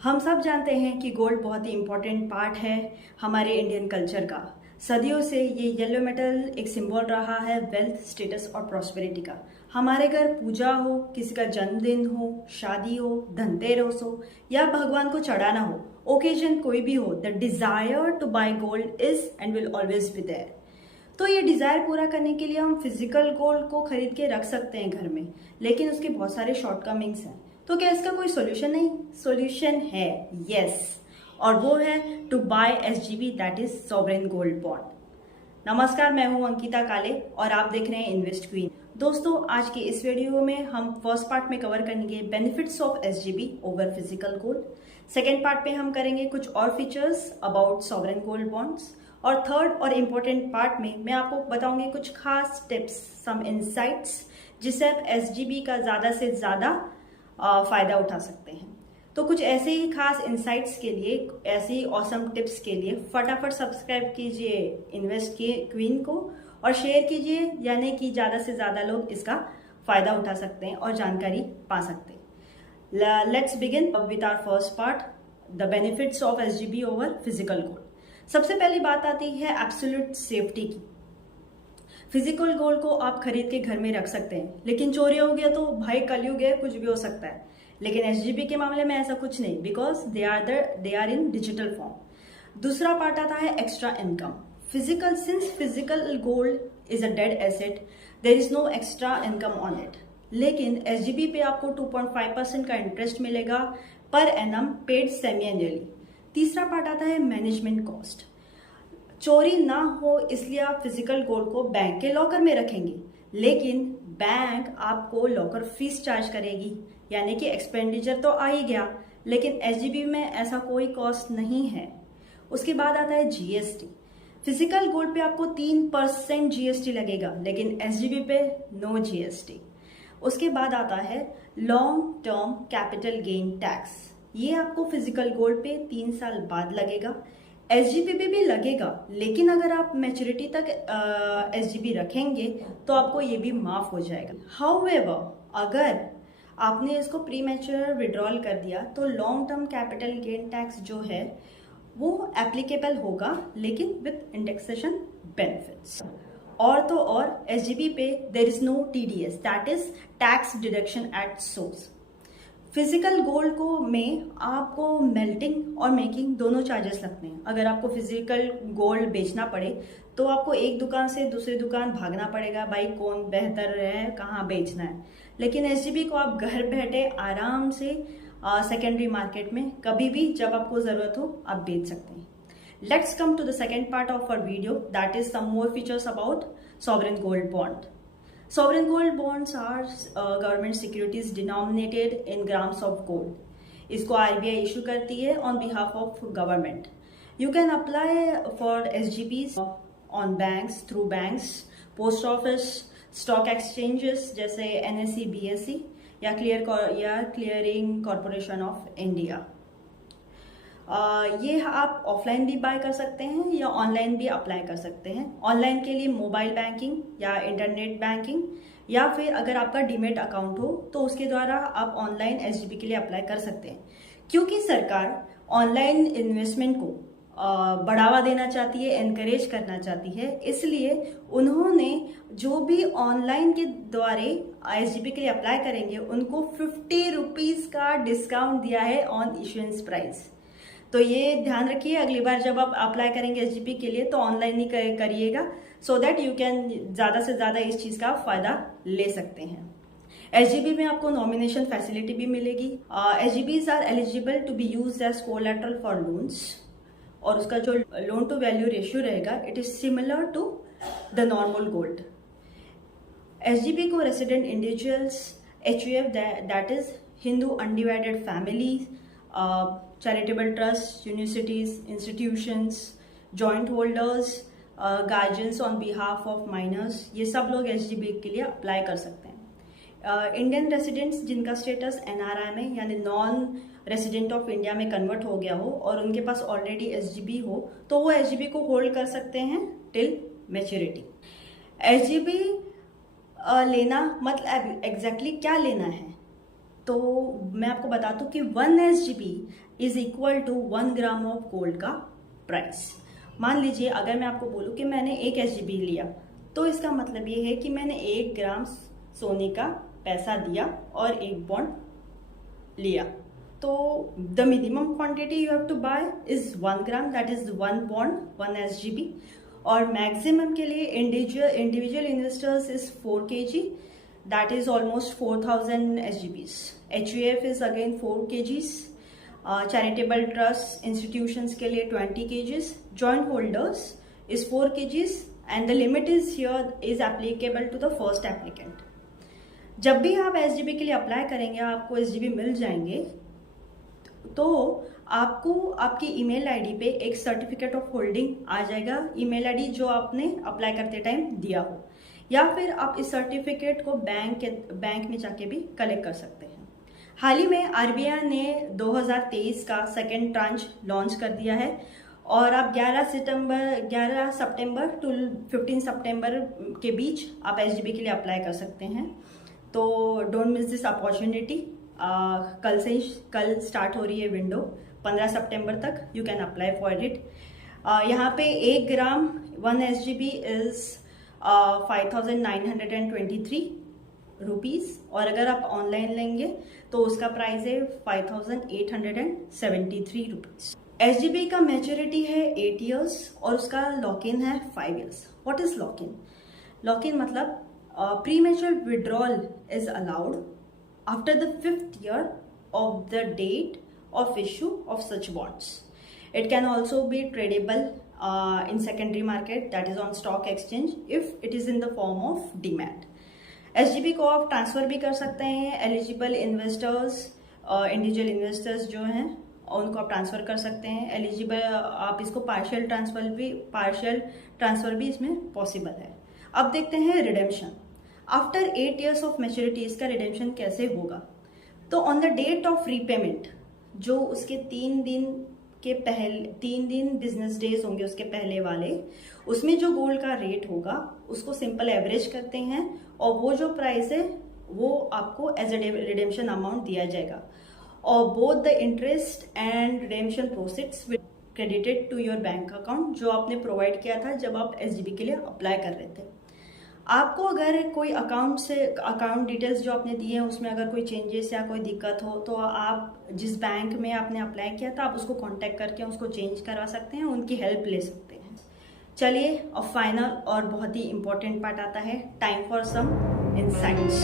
हम सब जानते हैं कि गोल्ड बहुत ही इम्पोर्टेंट पार्ट है हमारे इंडियन कल्चर का। सदियों से ये येलो मेटल एक सिंबल रहा है वेल्थ, स्टेटस और प्रॉस्पेरिटी का। हमारे घर पूजा हो, किसी का जन्मदिन हो, शादी हो, धनतेरस हो या भगवान को चढ़ाना हो, ओकेजन कोई भी हो, the desire to buy gold is and will always be there. तो ये डिजायर पूरा करने के लिए हम फिजिकल गोल्ड को खरीद के रख सकते हैं घर में, लेकिन उसके बहुत सारे शॉर्टकमिंग्स हैं। तो क्या इसका कोई सॉल्यूशन नहीं? सॉल्यूशन है, यस, और वो है to buy SGB, that is sovereign gold bond. नमस्कार, मैं हूं अंकिता काले और आप देख रहे हैं इन्वेस्ट क्वीन। दोस्तों, आज के इस वीडियो में हम फर्स्ट पार्ट में कवर करेंगे benefits of SGB over physical gold. Second part में हम करेंगे कुछ और features about sovereign gold bonds, और थर्ड और इम्पोर्टेंट पार्ट में मैं आपको बताऊंगी कुछ खास टिप्स, सम इनसाइट्स, जिससे आप एसजीबी का ज़्यादा से ज़्यादा फ़ायदा उठा सकते हैं। तो कुछ ऐसे ही खास इनसाइट्स के लिए, ऐसे ही ऑसम टिप्स के लिए फटाफट सब्सक्राइब कीजिए इन्वेस्ट क्वीन को और शेयर कीजिए, यानी कि ज़्यादा से ज़्यादा लोग इसका फ़ायदा उठा सकते हैं और जानकारी पा सकते हैं। Let's begin with our first part, the benefits of SGB over physical gold. सबसे पहली बात आती है एब्सोल्यूट सेफ्टी की। फिजिकल गोल्ड को आप खरीद के घर में रख सकते हैं, लेकिन चोरी हो गया तो भाई कलयुग है, कुछ भी हो सकता है। लेकिन एसजीबी के मामले में ऐसा कुछ नहीं, because they are in digital form. दूसरा पार्ट आता है extra income. Since physical gold is a dead asset, there is no extra income on it. लेकिन एसजीबी पे आपको 2.5% का इंटरेस्ट मिलेगा per annum, paid semi annually. तीसरा पार्ट आता है मैनेजमेंट कॉस्ट। चोरी ना हो इसलिए आप फिजिकल गोल्ड को बैंक के लॉकर में रखेंगे, लेकिन बैंक आपको लॉकर फीस चार्ज करेगी, यानी कि एक्सपेंडिचर तो आ ही गया, लेकिन एसजीबी में ऐसा कोई कॉस्ट नहीं है। उसके बाद आता है जीएसटी। फिजिकल गोल्ड पे आपको 3% जीएसटी लगेगा, लेकिन एसजीबी पे नो जीएसटी। उसके बाद आता है long term capital gain tax. ये आपको फिजिकल गोल्ड पे 3 साल बाद लगेगा। एसजीबी पे भी लगेगा, लेकिन अगर आप मैच्योरिटी तक एसजीबी रखेंगे तो आपको ये भी माफ हो जाएगा। हाउएवर, अगर आपने इसको प्री मैच्योर विड्रॉल कर दिया तो long term capital gain tax जो है वो एप्लीकेबल होगा, लेकिन विथ इंडेक्सेशन बेनिफिट्स। और तो और एसजीबी पे there is no TDS, that is tax deduction at source. Physical gold को में आपको मेल्टिंग और मेकिंग दोनों चार्जेस लगते हैं। अगर आपको फिजिकल गोल्ड बेचना पड़े तो आपको एक दुकान से दूसरी दुकान भागना पड़ेगा, भाई कौन बेहतर है, कहाँ बेचना है। लेकिन एसजीबी को आप घर बैठे आराम से सेकेंडरी मार्केट में कभी भी जब आपको जरूरत हो आप बेच सकते हैं। Let's come to the second part of our video, that is some more features about sovereign gold bond. Sovereign gold bonds are government securities denominated in grams of gold. इसको RBI इशू करती है on behalf of government. You can apply for SGBs on banks, through banks, post office, stock exchanges जैसे NSE, BSE या clearing corporation of India. ये आप offline भी bye कर सकते हैं या ऑनलाइन भी अप्लाई कर सकते हैं। ऑनलाइन के लिए मोबाइल बैंकिंग या इंटरनेट बैंकिंग, या फिर अगर आपका डीमेट अकाउंट हो तो उसके द्वारा आप ऑनलाइन एसजीबी के लिए अप्लाई कर सकते हैं। क्योंकि सरकार ऑनलाइन इन्वेस्टमेंट को बढ़ावा देना चाहती है, एनकरेज करना चाहती है, इसलिए उन्होंने जो भी ऑनलाइन के द्वारा एसजीबी के लिए अप्लाई करेंगे उनको 50 रुपीज का डिस्काउंट दिया है ऑन इशुएंस प्राइस। तो ये ध्यान रखिए, अगली बार जब आप अप्लाई करेंगे एसजीबी के लिए तो ऑनलाइन ही करिएगा, सो दैट यू कैन ज़्यादा से ज़्यादा इस चीज़ का फायदा ले सकते हैं। एसजीबी में आपको नॉमिनेशन फैसिलिटी भी मिलेगी। SGBs are eligible to be used as collateral for loans, और उसका जो लोन टू वैल्यू रेशियो रहेगा it is similar to the normal gold. SGB को resident individuals, HUF that is Hindu undivided family, charitable trust, universities, institutions, joint holders, guardians on behalf of minors, ये सब लोग SGB के लिए apply कर सकते हैं। इंडियन रेसिडेंट्स जिनका स्टेटस एनआरआई में यानी नॉन रेसिडेंट ऑफ इंडिया में कन्वर्ट हो गया हो और उनके पास ऑलरेडी एसजीबी हो तो वो एसजीबी को होल्ड कर सकते हैं टिल मैच्योरिटी। एसजीबी लेना मतलब एग्जैक्टली क्या लेना है? तो मैं आपको बता दूं कि 1 SGB is equal to 1 gram of gold का प्राइस। मान लीजिए अगर मैं आपको बोलूं कि मैंने 1 SGB लिया, तो इसका मतलब ये है कि मैंने 1 ग्राम सोने का पैसा दिया और एक बॉन्ड लिया। तो the minimum quantity you have to buy is 1 gram, that is 1 bond 1 SGB। और मैक्सिमम के लिए individual investors is 4 kg, that is almost 4000 SGBs। HUF is again 4 kgs। Charitable trust institutions के लिए 20 kgs। Joint holders is 4 kgs and the limit is here is applicable to the first applicant. जब भी आप SGB के लिए apply करेंगे आपको SGB मिल जाएंगे, तो आपको आपकी ईमेल आईडी पे एक सर्टिफिकेट ऑफ होल्डिंग आ जाएगा, ईमेल आईडी जो आपने अप्लाई करते टाइम दिया हो, या फिर आप इस सर्टिफिकेट को बैंक में जाके भी कलेक्ट कर सकते हैं। हाल ही में RBI ने 2023 का सेकेंड ट्रांच लॉन्च कर दिया है और आप 11 सितंबर टू 15 सितंबर के बीच आप SGB के लिए अप्लाई कर सकते हैं। तो डोंट मिस दिस अपॉर्चुनिटी। कल स्टार्ट हो रही है विंडो, 15 सितंबर तक you can apply for it. यहाँ पे 1 ग्राम 1 SGB इज 5923 रुपीज़, और अगर आप ऑनलाइन लेंगे तो उसका प्राइस है 5873 रुपीज़। SGB का मैच्योरिटी है 8 years और उसका लॉक इन है 5 years। What is lock in? Lock in मतलब premature withdrawal is allowed after the 5th year of the date of issue of such bonds. It can also be tradable in secondary market, that is on stock exchange, if it is in the form of demat. SGB को आप transfer भी कर सकते हैं। Eligible investors, individual investors जो हैं उनको आप ट्रांसफर कर सकते हैं। एलिजिबल आप इसको पार्शियल ट्रांसफर भी इसमें पॉसिबल है। अब देखते हैं redemption. After 8 years of maturity इसका रिडेम्पशन कैसे होगा? तो on the date of repayment, जो उसके 3 दिन बिजनेस डेज होंगे उसके पहले वाले, उसमें जो गोल्ड का रेट होगा उसको सिंपल एवरेज करते हैं और वो जो प्राइस है वो आपको एज ए रिडेम्पशन अमाउंट दिया जाएगा, और both the interest and redemption proceeds will credited to your bank account जो आपने प्रोवाइड किया था जब आप SGB के लिए अप्लाई कर रहे थे। आपको अगर कोई अकाउंट डिटेल्स जो आपने दिए हैं उसमें अगर कोई चेंजेस या कोई दिक्कत हो, तो आप जिस बैंक में आपने अप्लाई किया था आप उसको कांटेक्ट करके उसको चेंज करवा सकते हैं, उनकी हेल्प ले सकते हैं। चलिए अब फाइनल और बहुत ही इंपॉर्टेंट पार्ट आता है, टाइम फॉर सम इनसाइट्स।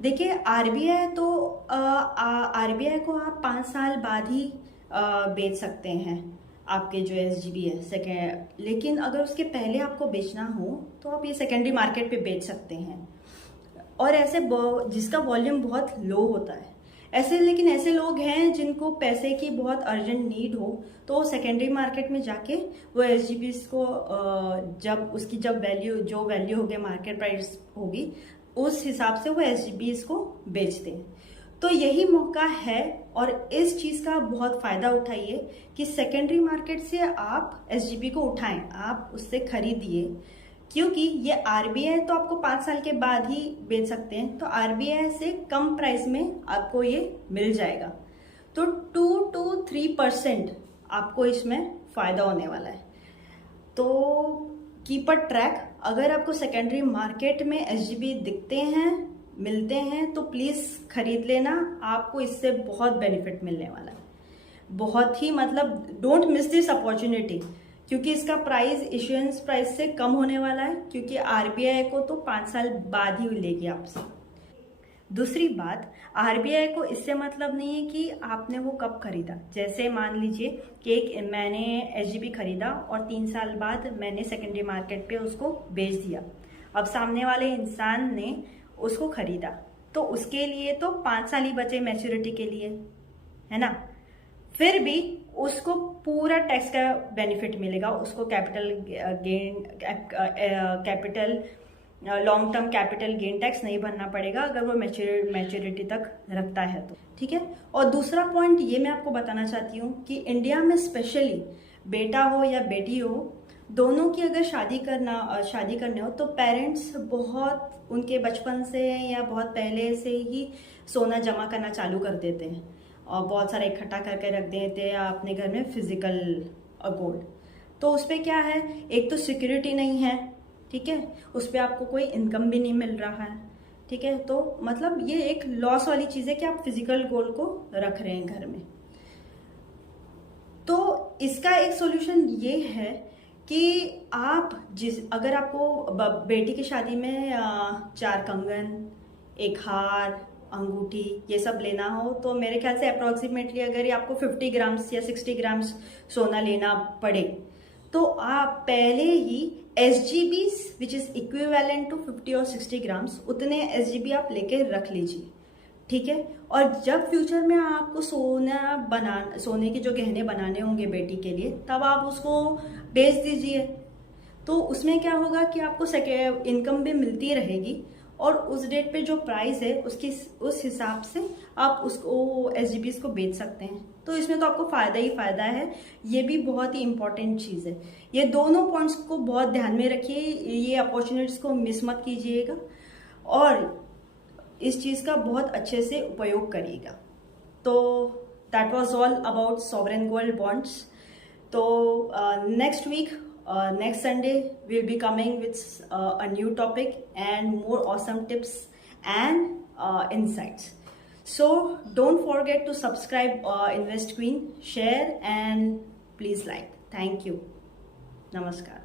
देखिए RBI को आप 5 साल बाद ही बेच सकते हैं आपके जो SGB है सेकेंड, लेकिन अगर उसके पहले आपको बेचना हो तो आप ये सेकेंडरी मार्केट पे बेच सकते हैं। और ऐसे जिसका वॉल्यूम बहुत लो होता है, लेकिन ऐसे लोग हैं जिनको पैसे की बहुत अर्जेंट नीड हो, तो वो सेकेंडरी मार्केट में जाके वो SGBs को जब वैल्यू होगी, मार्केट प्राइस होगी, उस हिसाब से वो SGBs को बेचते हैं। तो यही मौका है और इस चीज का बहुत फायदा उठाइए कि सेकेंडरी मार्केट से आप SGB को उठाएं, आप उससे खरीदिए, क्योंकि ये RBI तो आपको 5 साल के बाद ही बेच सकते हैं, तो RBI से कम प्राइस में आपको ये मिल जाएगा। तो 2 to 3% आपको इसमें फायदा होने वाला है। तो कीप अ ट्रैक, अगर आपको सेकेंडरी मार्केट में SGB दिखते हैं, मिलते हैं, तो प्लीज खरीद लेना, आपको इससे बहुत बेनिफिट मिलने वाला है। बहुत ही डोंट मिस दिस अपॉर्चुनिटी, क्योंकि इसका प्राइस इश्यूएंस प्राइस से कम होने वाला है, क्योंकि RBI को तो 5 साल बाद ही लेगी आपसे। दूसरी बात, RBI को इससे मतलब नहीं है कि आपने वो कब खरीदा। जैसे मान लीजिए कि मैंने SGB खरीदा और 3 साल बाद मैंने सेकेंडरी मार्केट पे उसको बेच दिया, अब सामने वाले इंसान ने उसको खरीदा, तो उसके लिए तो 5 साल ही बचे मैच्योरिटी के लिए, है ना। फिर भी उसको पूरा टैक्स का बेनिफिट मिलेगा, उसको long term capital gain tax नहीं भरना पड़ेगा अगर वो मैच्योरिटी तक रखता है तो, ठीक है। और दूसरा पॉइंट ये मैं आपको बताना चाहती हूँ कि इंडिया में स्पेशली बेटा हो या बेटी हो, दोनों की अगर शादी करने हो तो पेरेंट्स बहुत उनके बचपन से या बहुत पहले से ही सोना जमा करना चालू कर देते हैं और बहुत सारा इकट्ठा करके रख देते हैं अपने घर में फिजिकल गोल्ड। तो उस पर क्या है, एक तो सिक्योरिटी नहीं है, ठीक है, उस पर आपको कोई इनकम भी नहीं मिल रहा है, ठीक है। तो मतलब ये एक लॉस वाली चीज़ है कि आप फिजिकल गोल्ड को रख रहे हैं घर में। तो इसका एक सॉल्यूशन ये है कि अगर आपको बेटी की शादी में 4 कंगन, एक हार, अंगूठी ये सब लेना हो तो मेरे ख्याल से अप्रोक्सीमेटली अगर ये आपको 50 ग्राम्स या 60 ग्राम्स सोना लेना पड़े तो आप पहले ही SGBs which is equivalent to 50 और 60 ग्राम्स उतने SGB आप लेके रख लीजिए, ठीक है। और जब फ्यूचर में आपको सोने के जो गहने बनाने होंगे बेटी के लिए तब आप उसको बेच दीजिए। तो उसमें क्या होगा कि आपको इनकम भी मिलती रहेगी और उस डेट पे जो प्राइस है उस हिसाब से आप उसको SGBs को बेच सकते हैं। तो इसमें तो आपको फायदा ही फायदा है। ये भी बहुत ही इंपॉर्टेंट चीज़ है। ये दोनों पॉइंट्स को बहुत ध्यान में रखिए, ये अपॉर्चुनिटीज को मिस मत कीजिएगा और इस चीज़ का बहुत अच्छे से उपयोग करिएगा। तो that was all about sovereign gold bonds. तो next week, next Sunday, we'll be coming with a new topic and more awesome tips and insights. So don't forget to subscribe Invest Queen, share and please like. Thank you. Namaskar.